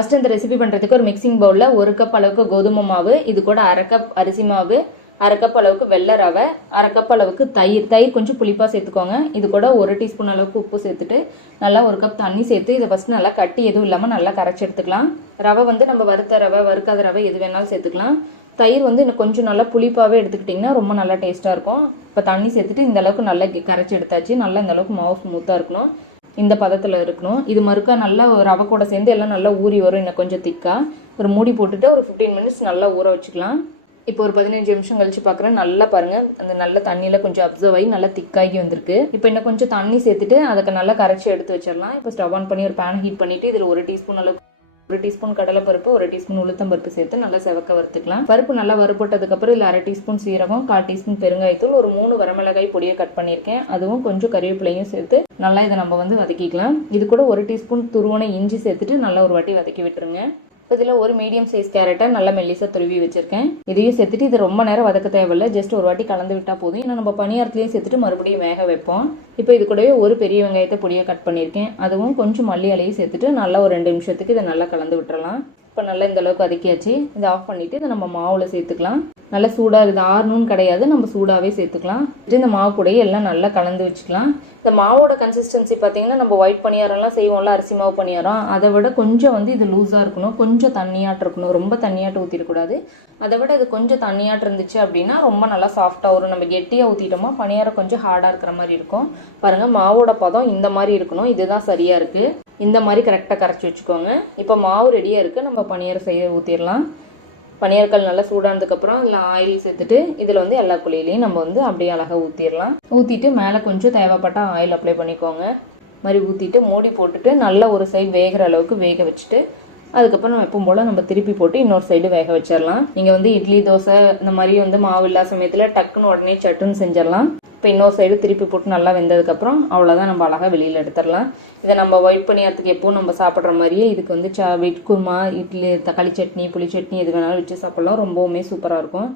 First இந்த recipe பண்ணுறதுக்கு ஒரு மிக்சிங் பவுலில் 1 கப் அளவுக்கு கோதுமை மாவு, இது கூட 1/2 கப் அரிசி மாவு, 1/2 கப் அளவுக்கு வெள்ளை ரவை, 1/2 கப் அளவுக்கு தயிர் கொஞ்சம் புளிப்பாக சேர்த்துக்கோங்க. இது கூட 1 டீஸ்பூன் அளவுக்கு உப்பு சேர்த்துட்டு நல்லா 1 கப் தண்ணி சேர்த்து இதை ஃபஸ்ட்டு நல்லா கட்டி எதுவும் இல்லாமல் நல்லா கரைச்சி எடுத்துக்கலாம். ரவை வந்து நம்ம வறுத்த ரவை, வறுக்காத ரவை எது வேணாலும் சேர்த்துக்கலாம். தயிர் வந்து இன்னும் கொஞ்சம் நல்லா புளிப்பாகவே எடுத்துக்கிட்டிங்கன்னா ரொம்ப நல்லா டேஸ்ட்டாக இருக்கும். இப்போ தண்ணி சேர்த்துட்டு இந்த அளவுக்கு நல்லா கரைச்சி எடுத்தாச்சு. நல்லா இந்த அளவுக்கு மாவு ஸ்மூத்தாக இருக்கணும், இந்த பதத்தில் இருக்கணும். இது மறுக்கா நல்லா ரவை கூட சேர்ந்து எல்லாம் நல்லா ஊறி வரும். இன்னும் கொஞ்சம் திக்காக ஒரு மூடி போட்டுட்டு ஒரு 15 மினிட்ஸ் நல்லா ஊற வச்சுக்கலாம். இப்போ ஒரு 15 நிமிஷம் கழிச்சு பார்க்குறேன். நல்லா பாருங்கள், அந்த நல்ல தண்ணியில் கொஞ்சம் அப்சர்வ் ஆகி நல்லா திக்காகி வந்திருக்கு. இப்போ இன்னும் கொஞ்சம் தண்ணி சேர்த்துட்டு அதுக்கு நல்லா கரைச்சி எடுத்து வச்சிடலாம். இப்போ ஸ்டவ் ஆன் பண்ணி ஒரு பேன் ஹீட் பண்ணிவிட்டு இதில் 1 டீஸ்பூன் அளவுக்கு 1 டீஸ்பூன் கடலைப்பருப்பு, 1 டீஸ்பூன் உளுத்தம்பருப்பு சேர்த்து நல்லா செவக்க வறுத்துக்கலாம். பருப்பு நல்லா வறுபட்டதுக்கப்புறம் இதில் 1/2 டீஸ்பூன் சீரகம், 1/4 டீஸ்பூன் பெருங்காயத்தூள், ஒரு 3 வரமிளகாய் பொடியை கட் பண்ணியிருக்கேன், அதுவும் கொஞ்சம் கறிவேப்பிலையும் சேர்த்து நல்லா இதை நம்ம வந்து வதக்கிக்கலாம். இது கூட 1 டீஸ்பூன் துருவனை இஞ்சி சேர்த்துட்டு நல்லா ஒரு வாட்டி வதக்கி விட்டுருங்க. இதில் ஒரு மீடியம் சைஸ் கேரட்டை நல்லா மெல்லிசாக துருவி வச்சிருக்கேன். இதையும் சேர்த்துட்டு இது ரொம்ப நேரம் வதக்க தேவையில்லை, ஜஸ்ட் ஒரு வாட்டி கலந்து விட்டால் போதும். ஏன்னா நம்ம பணியாரத்துலேயும் சேர்த்துட்டு மறுபடியும் வேக வைப்போம். இப்போ இது கூடவே ஒரு பெரிய வெங்காயத்தை பொடியை கட் பண்ணியிருக்கேன், அதுவும் கொஞ்சம் மல்லி இலையை சேர்த்துட்டு நல்லா ஒரு 2 நிமிஷத்துக்கு இதை நல்லா கலந்து விட்டுறலாம். இப்போ நல்லா இந்த அளவுக்கு வதக்கியாச்சு. இதை ஆஃப் பண்ணிவிட்டு இதை நம்ம மாவில் சேர்த்துக்கலாம். நல்லா சூடாக இது ஆறணும்னு கிடையாது, நம்ம சூடாகவே சேர்த்துக்கலாம். இந்த மாவு கூடயே எல்லாம் நல்லா கலந்து வச்சுக்கலாம். இந்த மாவோட கன்சிஸ்டன்சி பார்த்தீங்கன்னா நம்ம ஒயிட் பணியாரம்லாம் செய்வோம்ல, அரிசி மாவு பணியாரம், அதை விட கொஞ்சம் வந்து இது லூஸாக இருக்கணும், கொஞ்சம் தண்ணியாட்டு இருக்கணும். ரொம்ப தண்ணியாட்டு ஊற்றிடக்கூடாது. அதை விட இது கொஞ்சம் தண்ணியாட்டு இருந்துச்சு அப்படின்னா ரொம்ப நல்லா சாஃப்டாக வரும். நம்ம கெட்டியாக ஊற்றிட்டோமா பணியாரம் கொஞ்சம் ஹார்டாக இருக்கிற மாதிரி இருக்கும். பாருங்கள், மாவோட பதம் இந்த மாதிரி இருக்கணும், இதுதான் சரியாக இருக்குது. இந்த மாதிரி கரெக்டாக கரைச்சி வச்சுக்கோங்க. இப்போ மாவு ரெடியாக இருக்குது, நம்ம பணியாரம் செய்ய ஊற்றிடலாம். பனியாரக்கல் நல்லா சூடானதுக்கப்புறம் இதில் ஆயில் சேர்த்துட்டு இதில் வந்து எல்லா குழியிலையும் நம்ம வந்து அப்படியே அழகாக ஊற்றிடலாம். ஊற்றிட்டு மேலே கொஞ்சம் தேவைப்பட்ட ஆயில் அப்ளை பண்ணிக்கோங்க. மாதிரி ஊற்றிட்டு மூடி போட்டுட்டு நல்லா ஒரு சைடு வேகிற அளவுக்கு வேக வச்சுட்டு அதுக்கப்புறம் நம்ம எப்பவும் போல் நம்ம திருப்பி போட்டு இன்னொரு சைடு வேக வச்சிடலாம். நீங்கள் வந்து இட்லி தோசை இந்த மாதிரி வந்து மாவு இல்லாத சமயத்தில் டக்குன்னு உடனே சட்டுன்னு செஞ்சிடலாம். இப்போ இன்னொரு சைடு திருப்பி போட்டு நல்லா வெந்ததுக்கப்புறம் அவ்வளோதான், நம்ம அழகாக வெளியில் எடுத்துடலாம். இதை நம்ம ஒயிட் பணியாரத்துக்கு எப்பவும் நம்ம சாப்பிட்ற மாதிரியே இதுக்கு வந்து வெட் குருமா, இட்லி, தக்காளி சட்னி, புளி சட்னி எது வேணாலும் வச்சு சாப்பிட்லாம். ரொம்பவுமே சூப்பராக இருக்கும்.